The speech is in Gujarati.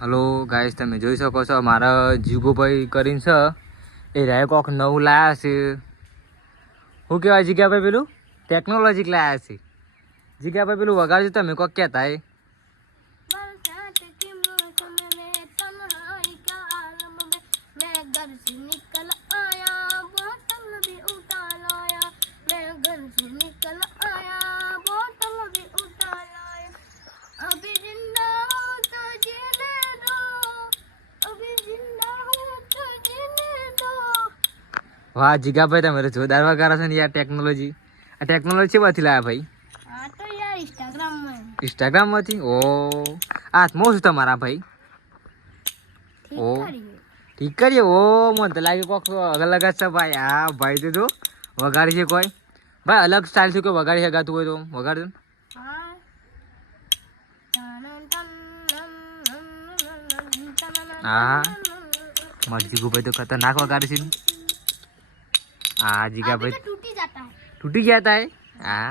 હલો ગાઈસ, તમે જોઈ શકો છો મારા જીગુભાઈ કરીને છે એ રાય કોક નવું લાયા છે. શું કહેવાય જીગાભાઈ? પેલું ટેકનોલોજી લાયા છે. જીગાભાઈ પેલું વગાડજો તમે કોક કહેતા એ. વાહ જીગાભાઈ, તમે તો જોરદાર વગાડો છો ને યાર. ટેકનોલોજી આ ટેકનોલોજી છે બાથી લાયા ભાઈ? આ તો યાર ઇન્સ્ટાગ્રામ માંથી. ઓ હાથમાં શું તમારા ભાઈ? ઓ ઠીક કરીએ. ઓ મને તો લાગે કોક અલગ જ છે ભાઈ. હા ભાઈ તો જો વગાડી છે કોઈ ભાઈ અલગ સ્ટાઇલ છે કોઈ વગાડી શકાતું હોય તો વગાડજો ને. હા મારી જીગુભાઈ તો ખતરનાક વગાડે છે. हाँ जीगा भाई टूटी जाता है टूटी गया था। हाँ